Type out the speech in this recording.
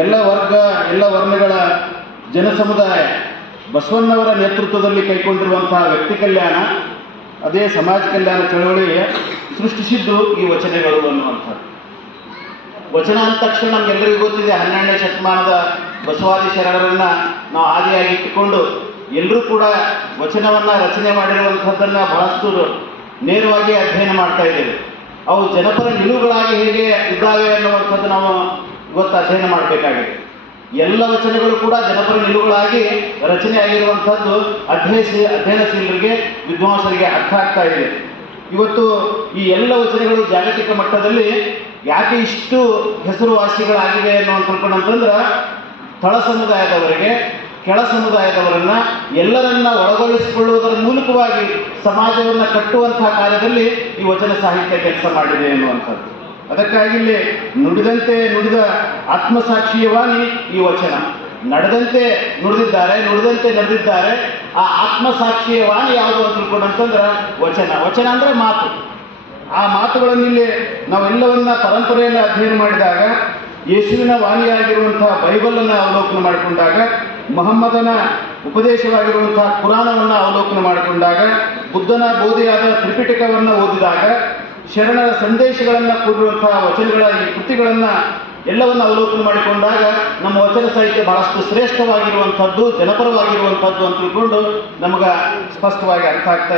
ಎಲ್ಲ ವರ್ಗ ಎಲ್ಲ ವರ್ಣಗಳ ಜನಸಮುದಾಯ ಬಸವಣ್ಣವರ ನೇತೃತ್ವದಲ್ಲಿ ಕೈಗೊಂಡಿರುವಂತಹ ವ್ಯಕ್ತಿ ಕಲ್ಯಾಣ, ಅದೇ ಸಮಾಜ ಕಲ್ಯಾಣ ಚಳವಳಿಯ ಸೃಷ್ಟಿಸಿದ್ದು ಈ ವಚನಗಳು ಅನ್ನುವಂಥದ್ದು. ವಚನ ಅಂದ ತಕ್ಷಣ ನಮಗೆಲ್ಲರಿಗೂ ಗೊತ್ತಿದೆ, 12ನೇ ಶತಮಾನದ ಬಸವಾದಿ ಶರಣರನ್ನು ನಾವು ಆದಿಯಾಗಿ ಇಟ್ಟುಕೊಂಡು ಎಲ್ಲರೂ ಕೂಡ ವಚನವನ್ನು ರಚನೆ ಮಾಡಿರುವಂಥದ್ದನ್ನು ಬಹಳಷ್ಟು ನೇರವಾಗಿ ಅಧ್ಯಯನ ಮಾಡ್ತಾ ಇದ್ದೇವೆ. ಅವು ಜನಪರ ನಿಲುವುಗಳಾಗಿ ಹೇಗೆ ಇದ್ದಾವೆ ಅನ್ನುವಂಥದ್ದು ನಾವು ಅಧ್ಯಯನ ಮಾಡಬೇಕಾಗಿದೆ. ಎಲ್ಲ ವಚನಗಳು ಕೂಡ ಜನಪರ ನಿಲುವುಗಳಾಗಿ ರಚನೆ ಆಗಿರುವಂಥದ್ದು ಅಧ್ಯಯನಶೀಲರಿಗೆ, ವಿದ್ವಾಂಸರಿಗೆ ಅರ್ಥ ಆಗ್ತಾ ಇದೆ. ಇವತ್ತು ಈ ಎಲ್ಲ ವಚನಗಳು ಜಾಗತಿಕ ಮಟ್ಟದಲ್ಲಿ ಯಾಕೆ ಇಷ್ಟು ಹೆಸರುವಾಸಿಗಳಾಗಿವೆ ಅನ್ನುವಂತ ತಿಳ್ಕೊಂಡಂತಂದ್ರೆ, ತಳ ಸಮುದಾಯದವರಿಗೆ ಕೆಳ ಸಮುದಾಯದವರನ್ನ ಎಲ್ಲರನ್ನ ಒಳಗೊಳಿಸಿಕೊಳ್ಳುವುದರ ಮೂಲಕವಾಗಿ ಸಮಾಜವನ್ನು ಕಟ್ಟುವಂತಹ ಕಾರ್ಯದಲ್ಲಿ ಈ ವಚನ ಸಾಹಿತ್ಯ ಕೆಲಸ ಮಾಡಿದೆ ಅನ್ನುವಂಥದ್ದು. ಅದಕ್ಕಾಗಿ ಇಲ್ಲಿ ನುಡಿದಂತೆ ನುಡಿದ ಆತ್ಮಸಾಕ್ಷಿಯ ವಾಣಿ ಈ ವಚನ. ನಡೆದಂತೆ ನುಡಿದಿದ್ದಾರೆ, ನುಡಿದಂತೆ ನಡೆದಿದ್ದಾರೆ. ಆ ಆತ್ಮಸಾಕ್ಷಿಯ ವಾಣಿ ಯಾವುದು ಅಂತ ತಿಳ್ಕೊಂಡಂತಂದ್ರೆ ವಚನ. ವಚನ ಅಂದರೆ ಮಾತು. ಆ ಮಾತುಗಳನ್ನು ಇಲ್ಲಿ ನಾವೆಲ್ಲವನ್ನ ಪರಂಪರೆಯನ್ನು ಅಧ್ಯಯನ ಮಾಡಿದಾಗ, ಯೇಸುವಿನ ವಾಣಿಯಾಗಿರುವಂತಹ ಬೈಬಲನ್ನು ಅವಲೋಕನ ಮಾಡಿಕೊಂಡಾಗ, ಮೊಹಮ್ಮದನ ಉಪದೇಶವಾಗಿರುವಂತಹ ಕುರಾನವನ್ನು ಅವಲೋಕನ ಮಾಡಿಕೊಂಡಾಗ, ಬುದ್ಧನ ಬೋಧೆಯಾದ ತ್ರಿಪಿಟಕವನ್ನು ಓದಿದಾಗ, ಶರಣರ ಸಂದೇಶಗಳನ್ನು ಕೂಡಿರುವಂತಹ ವಚನಗಳ ಈ ಕೃತಿಗಳನ್ನು ಎಲ್ಲವನ್ನು ಅವಲೋಕನ ಮಾಡಿಕೊಂಡಾಗ ನಮ್ಮ ವಚನ ಸಾಹಿತ್ಯ ಬಹಳಷ್ಟು ಶ್ರೇಷ್ಠವಾಗಿರುವಂಥದ್ದು, ಜನಪರವಾಗಿರುವಂಥದ್ದು ಅಂತ ತಿಳ್ಕೊಂಡು ನಮಗೆ ಸ್ಪಷ್ಟವಾಗಿ ಅರ್ಥ ಆಗ್ತಾ